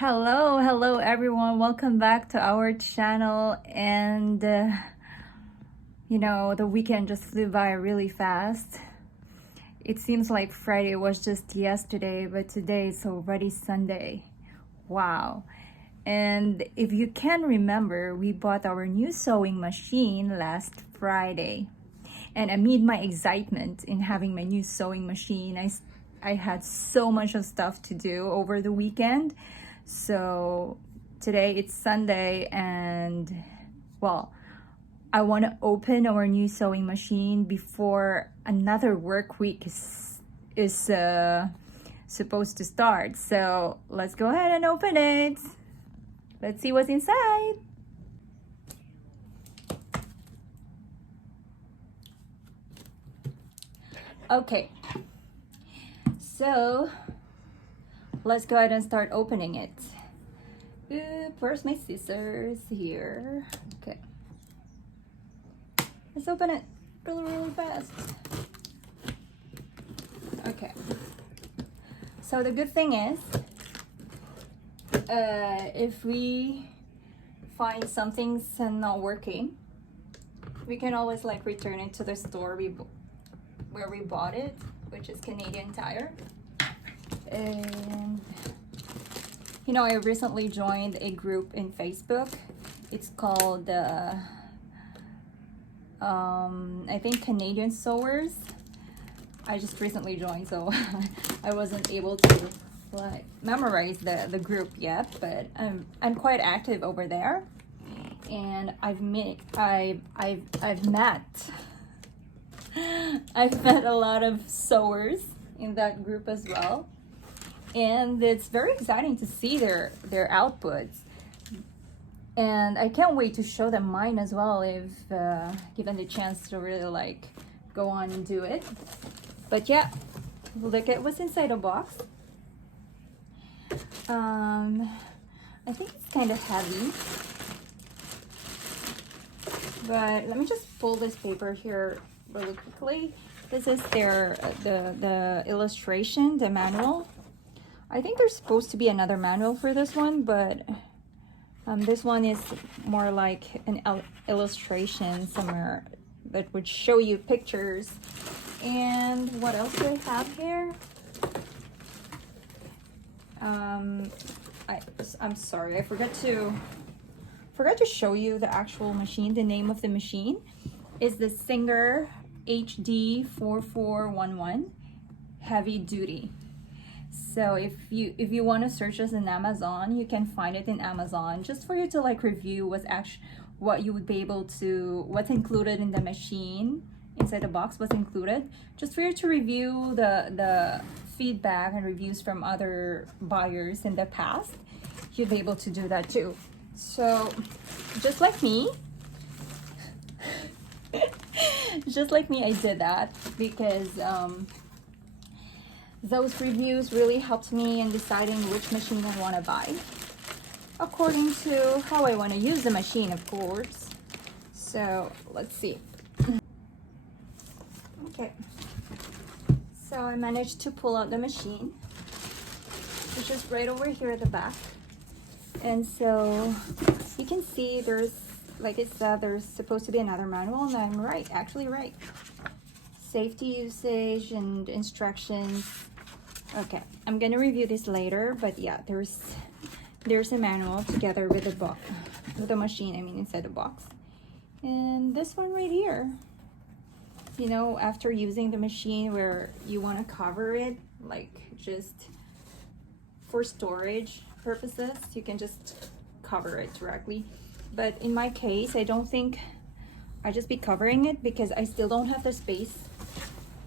Hello everyone. Welcome back to our channel. And the weekend just flew by really fast. It seems like Friday was just yesterday, but today it's already Sunday. Wow. And if you can remember, we bought our new sewing machine last Friday. And amid my excitement in having my new sewing machine, I had so much of stuff to do over the weekend. So today it's Sunday, and well, I want to open our new sewing machine before another work week is supposed to start. So let's go ahead and open it. Let's see what's inside. Okay, so let's go ahead and start opening it. Where's my scissors? Here. Okay. Let's open it really fast. Okay. So the good thing is, if we find something's not working, we can always like return it to the store where we bought it, which is Canadian Tire. And I recently joined a group in Facebook. It's called I think Canadian Sewers. I just recently joined, so I wasn't able to like memorize the group yet, but I'm quite active over there, and I've met a lot of sewers in that group as well. And it's very exciting to see their outputs, and I can't wait to show them mine as well if given the chance to really like go on and do it. But yeah, look at what's inside the box. I think it's kind of heavy, but let me just pull this paper here really quickly. This is the illustration, the manual. I think there's supposed to be another manual for this one, but this one is more like an illustration somewhere that would show you pictures. And what else do I have here? I'm sorry, I forgot to show you the actual machine. The name of the machine is the Singer HD4411 Heavy Duty. So if you want to search this in Amazon, you can find it in Amazon, just for you to like review what you would be able to, what's included in the machine, inside the box, what's included, just for you to review the feedback and reviews from other buyers in the past. You'd be able to do that too. So just like me, I did that because those reviews really helped me in deciding which machine I want to buy, according to how I want to use the machine, of course. So let's see. Okay, so I managed to pull out the machine, which is right over here at the back. And so you can see there's, like it said, there's supposed to be another manual, and I'm actually right. Safety usage and instructions. Okay, I'm gonna review this later, but yeah, there's a manual together with the box, with the machine, I mean inside the box. And this one right here, after using the machine where you want to cover it, like just for storage purposes, you can just cover it directly. But in my case, I don't think I just be covering it because I still don't have the space.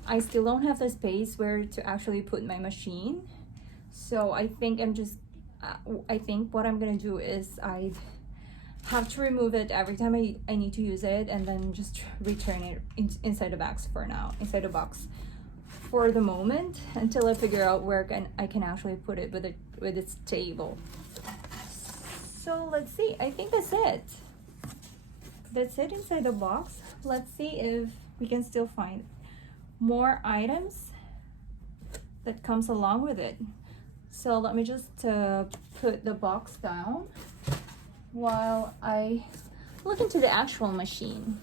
I still don't have the space where to actually put my machine. So I think I think what I'm gonna do is I have to remove it every time I need to use it, and then just return it inside the box for now, inside the box for the moment, until I figure out where I can actually put it with its table. So let's see, I think that's it. That's it inside the box. Let's see if we can still find more items that comes along with it. So let me just put the box down while I look into the actual machine.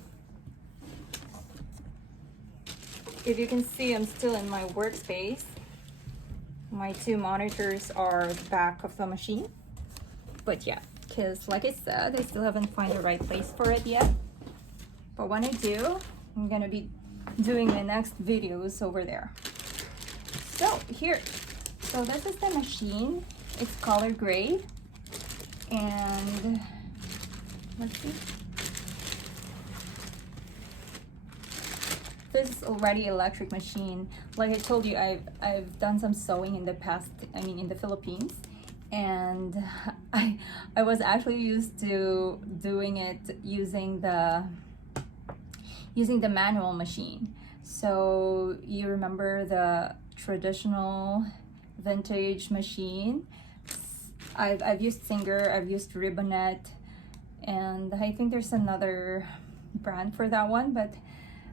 If you can see, I'm still in my workspace. My two monitors are the back of the machine. But yeah, because like I said, I still haven't found the right place for it yet. But when I do, I'm gonna be doing the next videos over there. So here, so this is the machine. It's color gray. And let's see. This is already electric machine. Like I told you, I've done some sewing in the past, I mean in the Philippines, and I was actually used to doing it using the manual machine. So you remember the traditional vintage machine? I've used Singer, I've used Ribbonet, and I think there's another brand for that one, but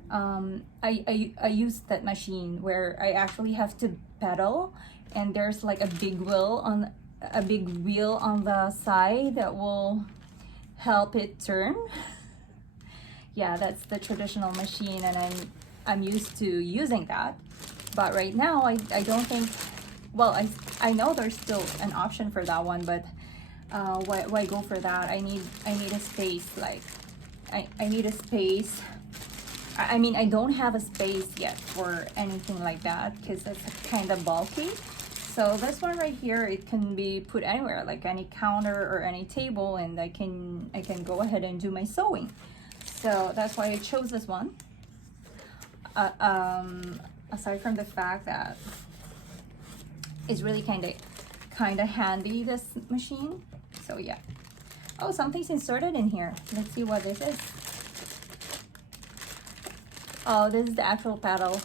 I used that machine where I actually have to pedal, and there's like a big wheel on the side that will help it turn. Yeah, that's the traditional machine, and I'm used to using that. But right now I don't think, well, I know there's still an option for that one, but why go for that? I need a space. Like I need a space. I mean, I don't have a space yet for anything like that because it's kind of bulky. So this one right here, it can be put anywhere, like any counter or any table, and I can go ahead and do my sewing. So that's why I chose this one. Aside from the fact that it's really kind of handy, this machine. So yeah. Oh, something's inserted in here. Let's see what this is. Oh, this is the actual paddle.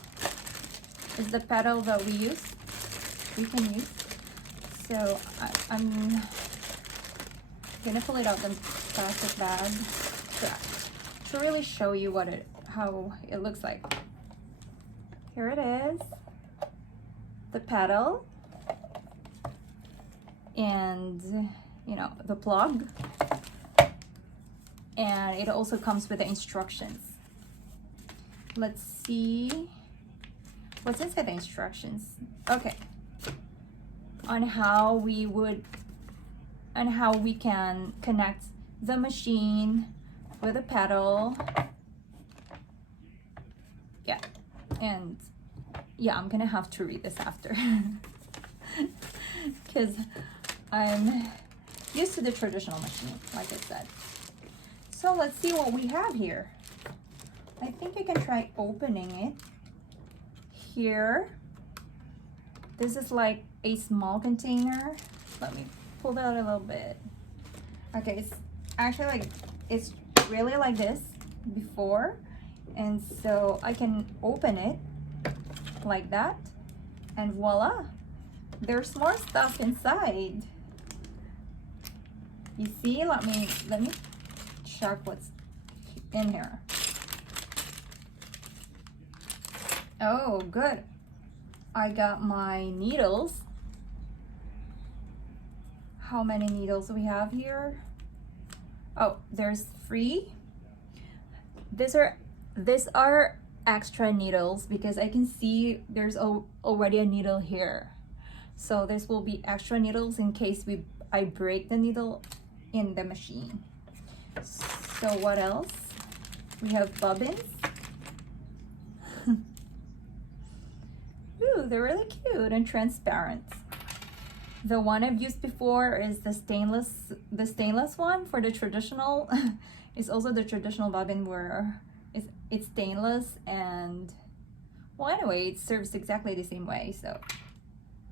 It's the paddle that we can use. So I'm gonna pull it out the plastic bag to really show you how it looks like. Here it is, the paddle, and you know, the plug, and it also comes with the instructions. Let's see what's inside the instructions. Okay, on how we can connect the machine with a pedal. Yeah, and yeah, I'm gonna have to read this after because I'm used to the traditional machine, like I said. So let's see what we have here. I think I can try opening it. Here, this is like a small container. Let me pull that a little bit. Okay, it's actually like, it's really like this before, and so I can open it like that, and voila, there's more stuff inside. You see, let me check what's in here. Oh, good. I got my needles. How many needles do we have here? Oh, there's 3. These are extra needles because I can see there's already a needle here. So this will be extra needles in case I break the needle in the machine. So what else? We have bobbins. Ooh, they're really cute and transparent. The one I've used before is the stainless one for the traditional. It's also the traditional bobbin where it's stainless, and well, anyway, it serves exactly the same way, so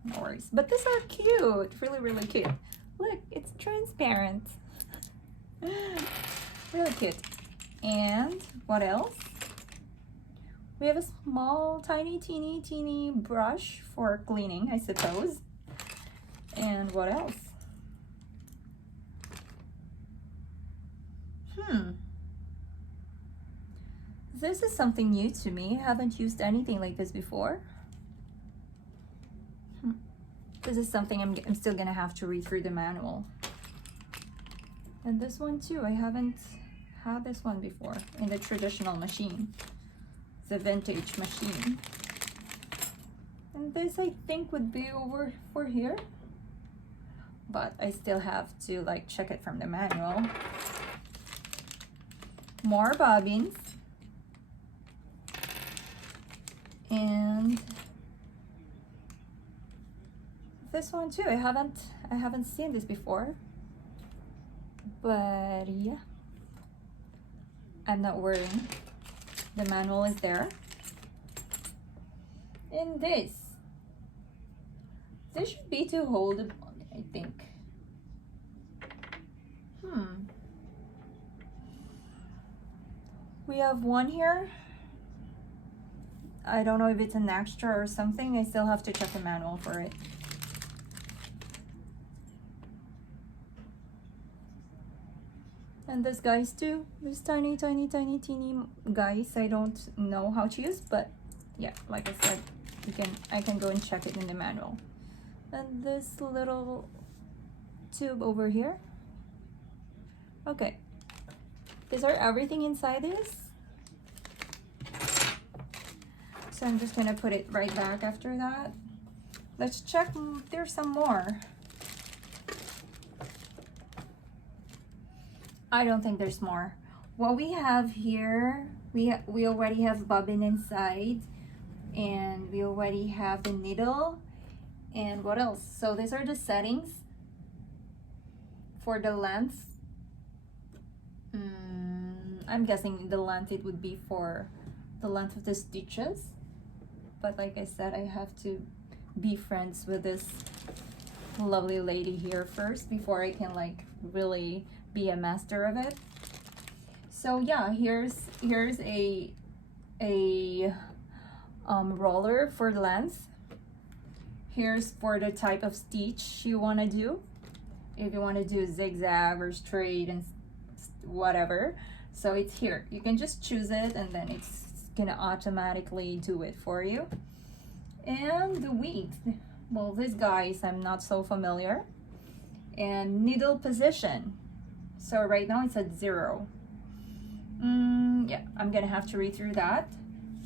no worries. But these are cute, really cute. Look, it's transparent. Really cute. And what else? We have a small, teeny brush for cleaning, I suppose. And what else? This is something new to me. I haven't used anything like this before. This is something I'm still gonna have to read through the manual. And this one too, I haven't had this one before in the traditional machine. It's a vintage machine. And this I think would be over for here, but I still have to like check it from the manual. More bobbins. And this one too, I haven't seen this before, but yeah, I'm not worrying. The manual is there. And this should be to hold it on, I think. We have one here. I don't know if it's an extra or something. I still have to check the manual for it. And this guys too, this tiny teeny guys I don't know how to use, but yeah, like I said, I can go and check it in the manual. And this little tube over here. Okay, these are everything inside this, so I'm just gonna put it right back after that. Let's check, there's some more. I don't think there's more. What we have here, we already have bobbin inside, and we already have the needle, and what else? So these are the settings for the length. I'm guessing the length, it would be for the length of the stitches, but like I said, I have to be friends with this lovely lady here first before I can like really be a master of it. So yeah, here's a roller for length. Here's for the type of stitch you want to do, if you want to do zigzag or straight and whatever. So it's here, you can just choose it and then it's gonna automatically do it for you. And the width, well, this guys I'm not so familiar. And needle position, so right now it's at 0. Yeah, I'm gonna have to read through that.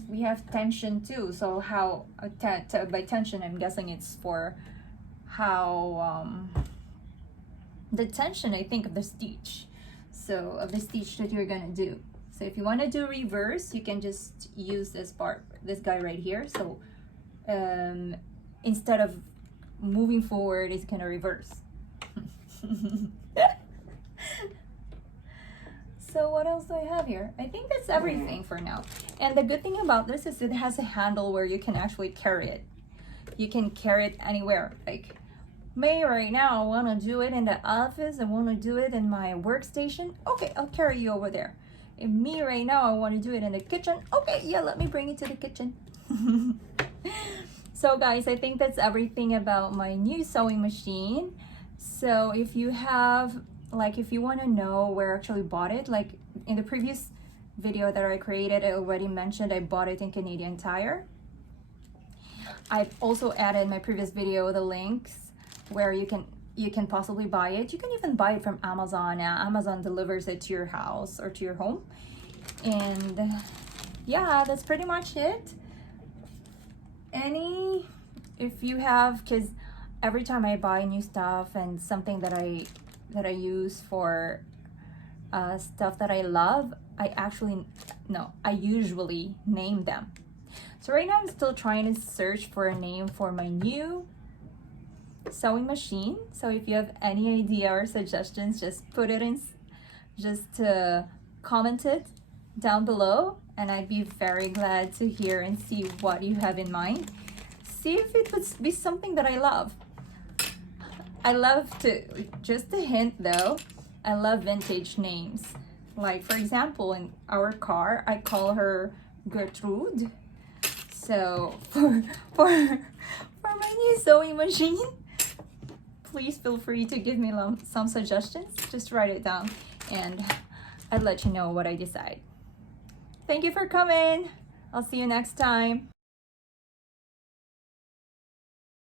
We have tension too, so how by tension I'm guessing it's for how the tension, I think, of the stitch, so of the stitch that you're gonna do. So if you want to do reverse, you can just use this part, this guy right here. So instead of moving forward, it's gonna reverse. So what else do I have here? I think that's everything for now. And the good thing about this is it has a handle where you can actually carry it. You can carry it anywhere. Like May right now, I want to do it in the office, I want to do it in my workstation. Okay, I'll carry you over there. And me right now, I want to do it in the kitchen. Okay, yeah, let me bring it to the kitchen. So guys, I think that's everything about my new sewing machine. So if you have, like, if you want to know where I actually bought it, like in the previous video that I created, I already mentioned I bought it in Canadian Tire. I've also added in my previous video the links where you can possibly buy it. You can even buy it from Amazon. Amazon delivers it to your house or to your home. And yeah, that's pretty much it. If you have, because every time I buy new stuff and something that I use for stuff that I love, I usually name them. So right now I'm still trying to search for a name for my new sewing machine. So if you have any idea or suggestions, just put it in, comment it down below, and I'd be very glad to hear and see what you have in mind. See if it would be something that I love. I love to, just a hint though, I love vintage names. Like for example, in our car, I call her Gertrude. So for my new sewing machine, please feel free to give me some suggestions. Just write it down and I'll let you know what I decide. Thank you for coming. I'll see you next time.